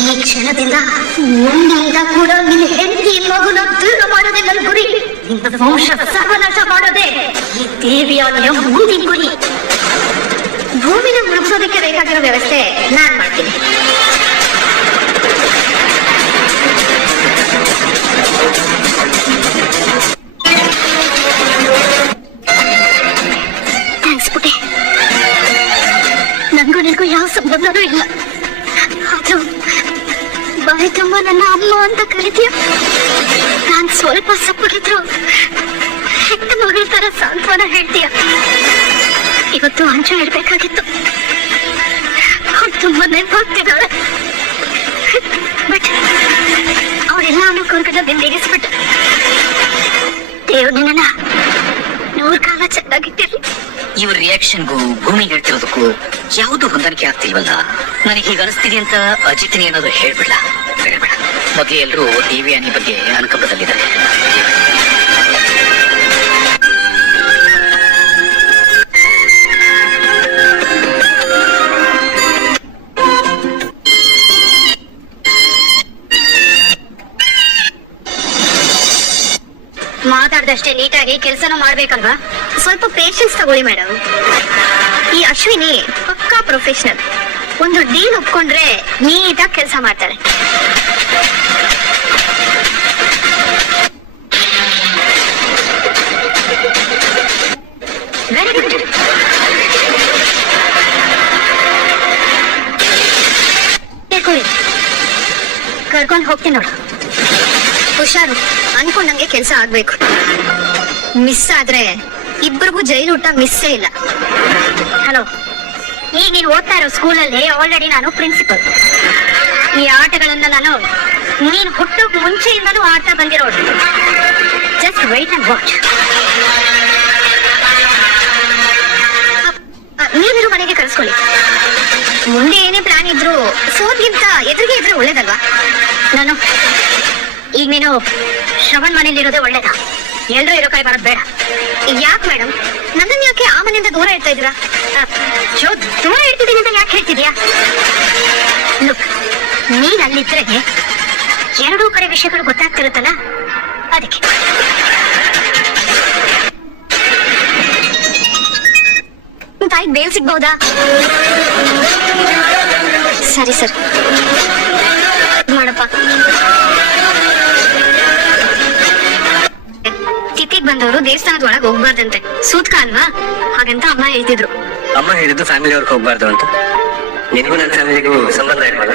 ಈ ಕ್ಷಣದಿಂದ ಮುಂದಿನಿಂದ ಕೂಡ ನಿನ್ನ ಹೆಂಡತಿ ಮಗುನ ದೂರ ಮಾಡೋದೇ ನನ್ನ ಗುರಿ. ನಿನ್ನ ವಂಶ ಸರ್ವನಾಶ ಮಾಡೋದೇ ಈ ದೇವಿಯ ಮುಂದಿನ ಗುರಿ. ಭೂಮಿನ ಮುಳುಗಿಸೋದಕ್ಕೆ ಬೇಕಾಗಿರೋ ವ್ಯವಸ್ಥೆ ನಾನ್ ಮಾಡ್ತೀನಿ. ಥ್ಯಾಂಕ್ಸ್ ಪುಟ್ಟಿ. ನನಗೂ ನಿನಗೂ ಯಾವ ಸಂಬಂಧನೂ ಇಲ್ಲ. ಆದ್ರೂ ಬಾಯಿ ತುಂಬ ನನ್ನ ಅಮ್ಮ ಅಂತ ಕರಿತೀಯ. ನಾನ್ ಸ್ವಲ್ಪ ಸಪ್ಪಗಿದ್ರು ಹೆತ್ತ ಮಗಳ ತರ ಸಾಂತ್ವನ ಹೇಳ್ತೀಯ. ಇವತ್ತು ಅಂಚು ಇಡ್ಬೇಕಾಗಿತ್ತು. ಅವ್ರು ತುಂಬಾ ನೆನಪಾಗ್ತಿದ್ದಾಳೆ. ಬಟ್ ಅವರೆಲ್ಲ ಅವನ ಕೊರಗದ ಬೆಂದಿರಿಸ್ಬಿಟ್ಟು ದೇವ್ರ ನಿನ್ನ 100 ಕಾಲ ಚೆನ್ನಾಗಿಟ್ಟಿರ್ಲಿ. ಇವ್ರ ರಿಯಾಕ್ಷನ್ಗೂ ಭೂಮಿಗೆ ಹೇಳ್ತಿರೋದಕ್ಕೂ ಯಾವುದು ಹೊಂದಾಣಿಕೆ ಆಗ್ತಿಲ್ವಲ್ಲ. ನನಗೆ ಹೀಗೆ ಅನಿಸ್ತಿದೆ ಅಂತ ಅಜಿತ್ನಿ ಅನ್ನೋದು ಹೇಳ್ಬಿಡ್ಲ. ಬೇಡ ಮೊದಲೇ ಎಲ್ಲರೂ ದೇವಿಯಾನಿ ಬಗ್ಗೆ ಅನುಕಂಪದಲ್ಲಿದ್ದಾರೆ. ಮಾತಾಡ್ದಷ್ಟೇ ನೀಟಾಗಿ ಕೆಲ್ಸನೂ ಮಾಡ್ಬೇಕಲ್ವಾ? ಸ್ವಲ್ಪ ಪೇಷನ್ಸ್ ತಗೊಳ್ಳಿ ಮೇಡಮ್. ಈ ಅಶ್ವಿನಿ ಪಕ್ಕಾ ಪ್ರೊಫೆಷನಲ್. ಒಂದು ಡೀಲ್ ಒಪ್ಕೊಂಡ್ರೆ ನೀಟಾಗಿ ಕೆಲಸ ಮಾಡ್ತಾರೆ. Very good. ಕರ್ಕೊಂಡು ಹೋಗ್ತೀನಿ ನೋಡು. ಹುಷಾರು. ಅನ್ಕೊಂಡಂಗೆ ಕೆಲ್ಸ ಆಗ್ಬೇಕು. ಮಿಸ್ ಆದ್ರೆ ಇಬ್ಬರಿಗೂ ಜೈಲು ಊಟ ಮಿಸ್ಸೇ ಇಲ್ಲ. ಹಲೋ, ಈಗ ನೀನು ಓದ್ತಾ ಇರೋ ಸ್ಕೂಲಲ್ಲಿ ಆಲ್ರೆಡಿ ನಾನು ಪ್ರಿನ್ಸಿಪಲ್. ಈ ಆಟಗಳನ್ನ ನಾನು ನೀನು ಹುಟ್ಟೋಕ್ ಮುಂಚೆಯಿಂದಲೂ ಆಡ್ತಾ ಬಂದಿರೋದು. Just wait and watch. ನೀವಿರೋ ಮನೆಗೆ ಕಳ್ಸ್ಕೊಳ್ಳಿ. ಮುಂದೆ ಏನೇ ಪ್ಲಾನ್ ಇದ್ರು ಸೋದ್ಗಿಂತ ಎದುರಿಗೆ ಇದ್ರೆ ಒಳ್ಳೇದಲ್ವಾ? ನಾನು ಈಗ ನೀನು ಶ್ರವಣ್ ಮನೇಲಿರೋದೇ ಒಳ್ಳೇದ. ಎಲ್ರೂ ಇರೋ ಕೈ ಬರೋದ್ ಬೇಡ. ಯಾಕೆ ಮೇಡಮ್ ನನ್ನನ್ನು ಯಾಕೆ ಆ ಮನೆಯಿಂದ ದೂರ ಇಡ್ತಾ ಇದ್ದೀರಾ? ದೂರ ಇಡ್ತಿದ್ದೀನಿ ಅಂತ ಯಾಕೆ ಹೇಳ್ತಿದ್ಯಾ? ಲುಕ್, ನೀನ್ ಅಲ್ಲಿದ್ರೆ ಎರಡೂ ಕಡೆ ವಿಷಯಗಳು ಗೊತ್ತಾಗ್ತಿರುತ್ತಲ್ಲ, ಅದಕ್ಕೆ. ತಾಯಿ ಬೇಲ್ ಸಿಗ್ಬಹುದಾ? ಸರಿ ಸರ್ ಮಾಡಪ್ಪ. ತಿಥಿಗ್ ಬಂದವರು ದೇವಸ್ಥಾನದ ಒಳಗೆ ಹೋಗ್ಬಾರ್ದಂತೆ. ಸೂತ್ಕ ಅಲ್ವಾ? ಹಾಗಂತ ಅಮ್ಮ ಹೇಳ್ತಿದ್ರು. ಅಮ್ಮ ಹೇಳಿದ್ದು ಫ್ಯಾಮಿಲಿ ಅವ್ರಿಗೆ ಹೋಗ್ಬಾರ್ದು ಅಂತ. ನಿನಗೂ ನನ್ನ ಫ್ಯಾಮಿಲಿಗೂ ಸಂಬಂಧ ಇರ್ಬೋದು.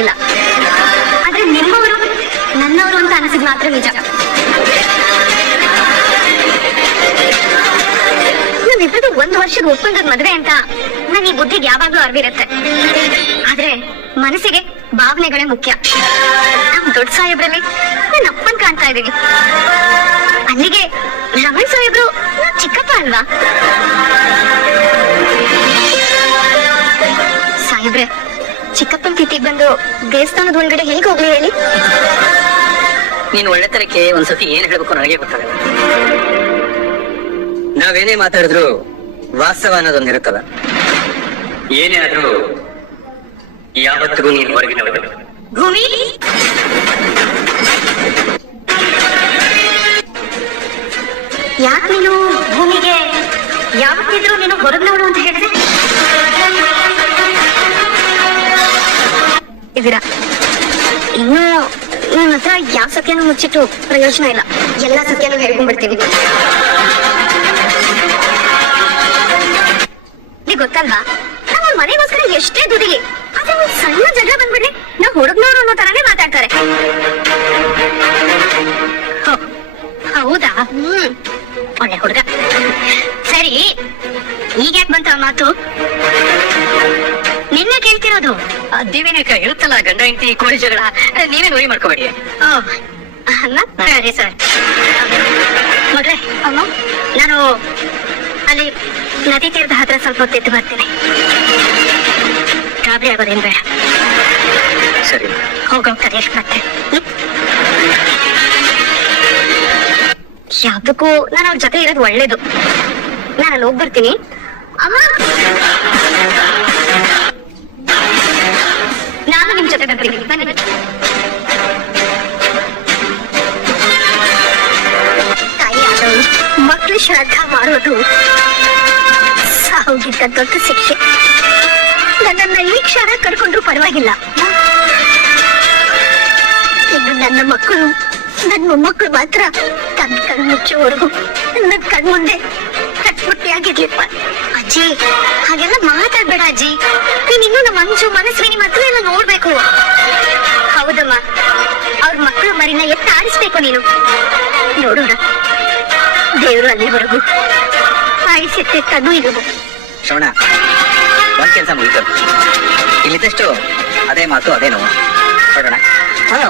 ಇಲ್ಲ, ಆದ್ರೆ ನಿಮ್ಮವರು ನನ್ನವರು ಅಂತ ಅನಿಸಿದ್ ಮಾತ್ರ ನಿಜ. ನಾವಿಬ್ಬರದು 1 ವರ್ಷದ ಒಪ್ಪಂದದ ಮದ್ವೆ ಅಂತ ನನ್ ಈ ಬುದ್ಧಿಗೆ ಯಾವಾಗ್ಲೂ ಅರಿವಿರುತ್ತೆ. ಆದ್ರೆ ಮನಸ್ಸಿಗೆ ಭಾವನೆಗಳೇ ಮುಖ್ಯ. ನಮ್ ದೊಡ್ಡ ಸಾಹೇಬ್ರಲ್ಲಿ ನನ್ನ ಅಪ್ಪನ್ ಕಾಣ್ತಾ ಇದೀವಿ. ಅಲ್ಲಿಗೆ ರಮಣ್ ಸಾಹೇಬ್ರು ಚಿಕ್ಕಪ್ಪ ಅಲ್ವಾ? ಸಾಹೇಬ್ರೆ, ಚಿಕ್ಕಪ್ಪನ ತಿಥಿಗೆ ಬಂದು ದೇವಸ್ಥಾನದ ಒಳಗಡೆ ಹೇಗೆ ಹೋಗ್ಲಿ ಹೇಳಿ? ನೀನು ಒಳ್ಳೆತನಕ್ಕೆ ಒಂದ್ಸತಿ ಏನ್ ಹೇಳ್ಬೇಕು ನನಗೆ ಗೊತ್ತಾಗಲ್ಲ. ನಾವೇನೇ ಮಾತಾಡಿದ್ರು ವಾಸ್ತವ ಅನ್ನೋದೊಂದಿರುತ್ತಲ್ಲ. ಏನೇ ಆದ್ರೂ ಯಾವತ್ತಿಗೂ ನೀನು ಹೊರಗಿನವರು. ಭೂಮಿ, ಯಾಕೆ ನೀನು ಭೂಮಿಗೆ ಯಾವತ್ತಿದ್ರು ನೀನು ಹೊರಗಿನವಳು ಅಂತ ಹೇಳಿದೆ? ಇದೀರಾ ಇನ್ನು ನನ್ನ ಹತ್ರ ಯಾವ ಸತ್ಯನೂ ಮುಚ್ಚಿಟ್ಟು ಪ್ರಯೋಜನ ಇಲ್ಲ. ಎಲ್ಲಾ ಸತ್ಯನೂ ಹೇಳ್ಕೊಂಡ್ಬಿಡ್ತೀವಿ. ಗೊತ್ತಲ್ವಾ, ನಾವು ಮನೆಗೋಸ್ಕರ ಎಷ್ಟೇ ದುಡಿಲಿ, ಆದ್ರೆ ಒಂದು ಸಣ್ಣ ಜಗಳ ಬಂದ್ಬಿಡ್ಲಿ ನಾವು ಹುಡುಗ್ನವ್ರು ಅನ್ನೋ ತರಾನೇ ಮಾತಾಡ್ತಾರೆ. ಹೌದಾ? ಒಳ್ಳೆ ಹುಡುಗ. ಸರಿ, ಈಗ ಯಾಕೆ ಬಂತ ಮಾತು? ನಿನ್ನೆ ಕೇಳ್ತಿರೋದು. ದೇವೇನೇಕ ಇರುತ್ತಲ್ಲ ಗಂಡ ಹೆಂಡತಿ ಕೋಳಿ ಜಗಳ, ನೀವೇ ನೋಡಿ ಮಾಡ್ಕೋಬೇಡಿ. ಸರಿ ಸರ್. ಮಗಳೇ, ಅಮ್ಮ ನಾನು ಅಲ್ಲಿ ನದಿ ತೀರದ ಹತ್ರ ಸ್ವಲ್ಪ ಹೊತ್ತಿದ್ದು ಬರ್ತೀನಿ. ಗಾಬರಿ ಆಗೋದೇನ್ ಬೇಡ. ಸರಿ, ಹೋಗ್ತಾರೆ ಎಷ್ಟು ಮತ್ತೆ. ಯಾವ್ದಕ್ಕೂ ನಾನು ಅವ್ರ ಜೊತೆ ಇರೋದು ಒಳ್ಳೇದು. ನಾನು ಅಲ್ಲಿ ಹೋಗ್ಬರ್ತೀನಿ. ಅಮ್ಮ ಶ್ರಾದ್ದ ಮಾಡೋದು ಸಾವುಗಿಂತ ದೊಡ್ಡ ಶಿಕ್ಷೆ. ನನ್ನನ್ನ ಈ ಕ್ಷಣ ಕರ್ಕೊಂಡ್ರು ಪರವಾಗಿಲ್ಲ. ಇನ್ನು ನನ್ನ ಮಕ್ಕಳು, ನನ್ನ ಮೊಮ್ಮಕ್ಕಳು ಮಾತ್ರ ತನ್ನ ಕಣ್ಣು ಮುಚ್ಚುವವರೆಗೂ ನನ್ನ ಕಣ್ಮುಂದೆ ಕಟ್ಮುಟ್ಟಿಯಾಗಿರ್ಲಿಪ್ಪ. ಅಜ್ಜಿ, ಹಾಗೆಲ್ಲ ಮಾತಾಡ್ಬೇಡ ಅಜ್ಜಿ. ನೀನಿನ್ನೂ ನಮ್ಮ ಮಂಜು ಮನಸ್ವಿನಿ ಮಕ್ಕಳು ಎಲ್ಲ ನೋಡ್ಬೇಕು. ಹೌದಮ್ಮ, ಅವ್ರ ಮಕ್ಕಳು ಮರಿನ ಎತ್ತ ಆಡಿಸ್ಬೇಕು ನೀನು. ನೋಡೋಣ, ದೇವರು ಅಲ್ಲಿವರೆಗೂ ಆಯಿಸೆತ್ತನ್ನು ಇರುವು. ಶ್ರವಣ, ಒಂದ್ ಕೆಲಸ ಮುಗಿತು. ಇಲ್ಲಿದ್ದಷ್ಟು ಅದೇ ಮಾತು ಅದೇ ನೋವು. ಹೊರಡೋಣ.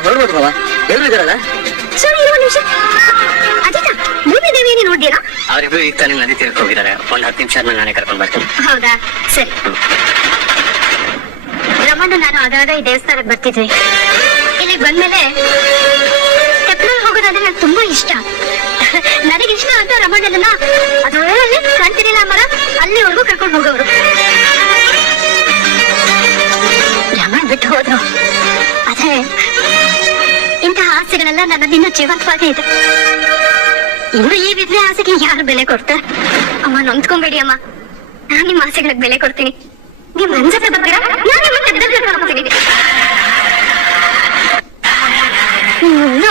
ಹೊರಡ್ಬೋದು ಬಾವ, ದೇವ್ರು ಇದಾರಲ್ಲ. ಸರಿ, ಇರುವ ನಿಮಿಷ. ಅಜಿತ, ಭೂಮಿ ದೇವಿಯನ್ನು ನೋಡ್ತೀರಾ? ಅವರಿಬ್ರು ಈಗ ತಾನೇ ನದಿ ತೀರಕ್ಕೆ ಹೋಗಿದ್ದಾರೆ. ಒಂದ್ 10 ನಿಮಿಷ ನಾನೇ ಕರ್ಕೊಂಡು ಬರ್ತೀನಿ. ಹೌದಾ, ಸರಿ. ರಮಣ್ಣ ನಾನು ಆಗಾಗ ಈ ದೇವಸ್ಥಾನಕ್ಕೆ ಬರ್ತಿದ್ವಿ. ಇಲ್ಲಿ ಬಂದ್ಮೇಲೆ ತೆಪ್ಪದಲ್ಲಿ ಹೋಗೋದಂದ್ರೆ ನಂಗೆ ತುಂಬಾ ಇಷ್ಟ. ನನಗಿಷ್ಟ ಅಂತ ರಮಣ್ಣನ ಅದರಲ್ಲಿ ಕಾಣ್ತಿರಲಿಲ್ಲ ಮರ, ಅಲ್ಲಿವರೆಗೂ ಕರ್ಕೊಂಡು ಹೋಗೋರು. ರಮಣ್ ಬಿಟ್ಟು ಹೋದ್ರು. ಆದ್ರೆ ಇಂತಹ ಆಸೆಗಳೆಲ್ಲ ನನ್ನದಿನ್ನ ಜೀವಂತವಾಗೇ ಇದೆ. ಇನ್ನು ಈ ಬಿದ್ರೆ ಆಸೆಗೆ ಯಾರು ಬೆಲೆ ಕೊಡ್ತಾರೆ? ಅಮ್ಮ, ನೊಂದ್ಕೊಂಬೇಡಿ ಅಮ್ಮ, ನಾನ್ ನಿಮ್ಮ ಆಸೆಗಳಿಗೆ ಬೆಲೆ ಕೊಡ್ತೀನಿ. ನೀವು ನನ್ ಜೊತೆ ಬರ್ತೀರಾ? ನಾನು ನಿಮ್ಮ ಜೊತೆ ಬರ್ತೀನಿ.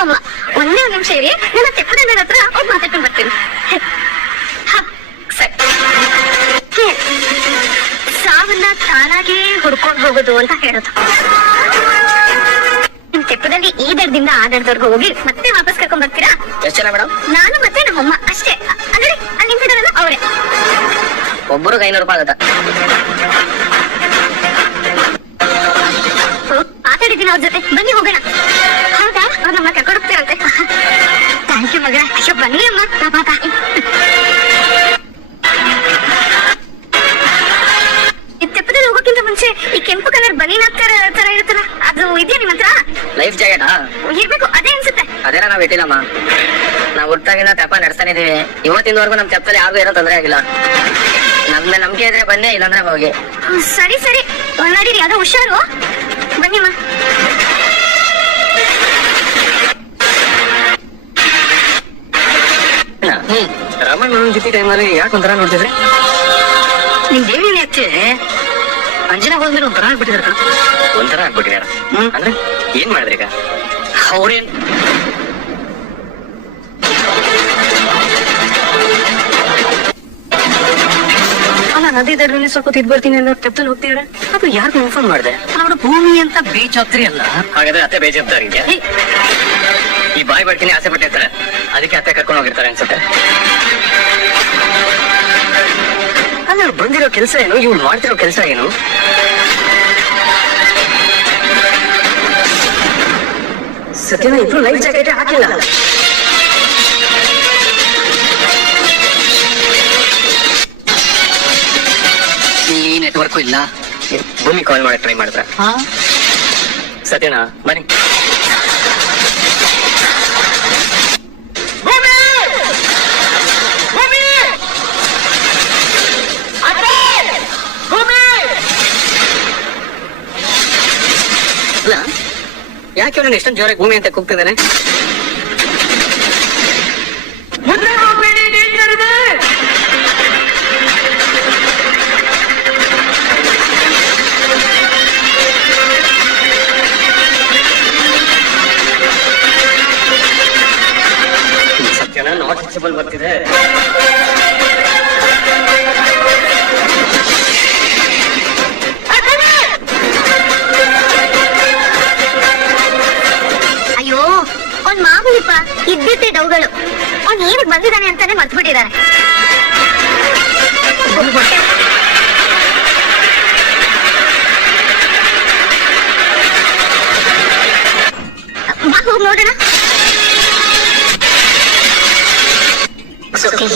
ಅಮ್ಮ, ಒಂದೇ ಒಂದು ನಿಮಿಷ ಇರಿ, ನನ್ನ ತೆಪ್ಪದ ಹತ್ರ ಹೋಗಿ ಮಾತಾಡ್ಕೊಂಡು ಬರ್ತೀನಿ. ಸಾವನ್ನ ತಾನಾಗೇ ಹುಡ್ಕೊಂಡು ಹೋಗೋದು ಅಂತ ಹೇಳೋದು. ನಿಮ್ ತೆಪ್ಪದಲ್ಲಿ ಈ ದರದಿಂದ ಆ ದರದವರೆಗೂ ಹೋಗಿ ಮತ್ತೆ ವಾಪಸ್ ಕರ್ಕೊಂಡ್ ಬರ್ತೀರಾ? ಎಷ್ಟು ಜನ ಮೇಡಮ್? ನಾನು ಮತ್ತೆ ನಮ್ಮಮ್ಮ ಅಷ್ಟೇ. ಅಂದ್ರೆ ಅಲ್ಲಿ ನಿಂತಿದಾರಲ್ಲ ಅವರೇ. ಒಬ್ಬರಿಗೆ 500 ರೂಪಾಯಿ ಆಗುತ್ತಾ? ಮಾತಾಡಿದ್ದೀನಿ ಅವ್ರ ಜೊತೆ, ಬನ್ನಿ ಹೋಗೋಣ. ಹೌದಾ, ಅವ್ರು ನಮ್ಮ ಕರ್ಕೊಂಡು ಹೋಗ್ತೀರಂತೆ. ಥ್ಯಾಂಕ್ ಯು ಮಗಳ. ಅಯ್ಯೋ, ಬನ್ನಿ ಅಮ್ಮ. ಬಾ. ಈ ತೆಪ್ಪದಲ್ಲಿ ಹೋಗೋಕ್ಕಿಂತ ಮುಂಚೆ ಈ ಕೆಂಪು ಕಲರ್ ಬನೀನ್ ತರ ಇರುತ್ತಲ್ಲ, ಅದು ಇದೆಯಾ ನಿಮ್ಮ ಹತ್ರ? ಲೈಫ್ ಜಾಕೆಟ್ ಇರ್ಬೇಕು, ಅದೇ ಅನ್ಸುತ್ತೆ. ಅದೇನ ನಾವ್ ಇಟ್ಟಿಲ್ಲಮ್ಮ. ನಾವ್ ಹುಟ್ಟಾಗಿಂದ ತೆಪ್ಪ ನಡೆಸ್ತಾನೆ ಇದೀವಿ. ಇವತ್ತಿನವರೆಗೂ ನಮ್ ತೆಪ್ಪದಲ್ಲಿ ಯಾರಿಗೂ ಏನೋ ತೊಂದರೆ ಆಗಿಲ್ಲ. ನಮ್ಗೆ ನಂಬಿಕೆ ಇದ್ರೆ ಬನ್ನಿ, ಇಲ್ಲಾಂದ್ರೆ ಹೋಗಿ. ಸರಿ ನಡೀರಿ, ಅದು ಹುಷಾರು. ಬನ್ನಿಮ್ಮ. ರಾಮಣ್ಣ ಜೊತೆ ಟೈಮಲ್ಲಿ ಯಾಕೆ ಒಂಥರ ನೋಡ್ತಿದ್ರೆ? ನಿಮ್ ದೇವಿನ ಹೆಚ್ಚೆ ಅಂಜನಾ ಹೋದ್ಮೇಲೆ ಒಂಥರ ಆಗ್ಬಿಟ್ಟಿದಾರ. ಒಂಥರ ಆಗ್ಬಿಟ್ಟಿದಾರ ಅಂದ್ರೆ ಏನ್ ಮಾಡಿದ್ರಿ ಈಗ? ಅವ್ರೇನ್ ಅಲ್ಲ, ನದಿ ದಡದಲ್ಲಿ ಸ್ವಲ್ಪ ತಿದ್ ಬರ್ತೀನಿ ಅನ್ನೋ ತೆಪ್ಪದಲ್ಲಿ ಹೋಗ್ತಿದಾರೆ. ಅದು ಯಾರಿಗೂ ಇನ್ಫಾರ್ಮ್ ಮಾಡಿದೆ? ಅವ್ರು ಭೂಮಿ ಅಂತ ಬೇಜವಾಬ್ದಾರಿ ಅಲ್ಲ. ಹಾಗಾದ್ರೆ ಅತ್ತೆ ಬೇಜವಾಬ್ದಾರಿ. ಈ ಬಾಯಿ ಬರ್ತೀನಿ ಆಸೆ ಪಟ್ಟಿರ್ತಾರೆ, ಅದಕ್ಕೆ ಅತ್ತೆ ಕರ್ಕೊಂಡು ಹೋಗಿರ್ತಾರೆ ಅನ್ಸುತ್ತೆ. ಅಲ್ಲ, ಅವ್ರು ಬಂದಿರೋ ಕೆಲಸ ಏನು, ಇವ್ರು ಮಾಡ್ತಿರೋ ಕೆಲಸ ಏನು? ಸತ್ಯನ ಇಬ್ರು ಲೈಫ್ ಜಾಕೆಟ್ ಹಾಕಿಲ್ಲ. ಈ ನೆಟ್ವರ್ಕು ಇಲ್ಲ. ಭೂಮಿ ಕಾಲ್ ಮಾಡಕ್ ಟ್ರೈ ಮಾಡಿದ್ರ? ಸತ್ಯನಾ, ಬನ್ನಿ. ಯಾಕೆ ಅವನು ಎಷ್ಟೊಂದು ಜೋರಾಗಿ ಭೂಮಿ ಅಂತ ಕೂಗ್ತಿದ್ದಾನೆ? ಸತ್ಯನ ನಾಟ್ ರೀಚಬಲ್ ಬರ್ತಿದೆ. ಮಾಮೂಲಿಪ್ಪ, ಇದ್ದಿದ್ದೆ ಡೌಗಳು. ಅವ್ನು ಏನಕ್ಕೆ ಬಂದಿದ್ದಾನೆ ಅಂತಾನೆ ಮರ್ತ್ಬಿಟ್ಟಿದ್ದಾರೆ. ಹೋಗಿ ನೋಡೋಣ.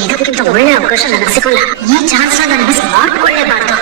ಇದಕ್ಕಿಂತ ಒಳ್ಳೆ ಅವಕಾಶ ನನಗೆ ಸಿಗೋಲ್ಲ. ಈ ಚಾನ್ಸ್ ನಾನು ಮಿಸ್ ಮಾಡ್ಕೊಳ್ಳೇಬಾರ್ದು.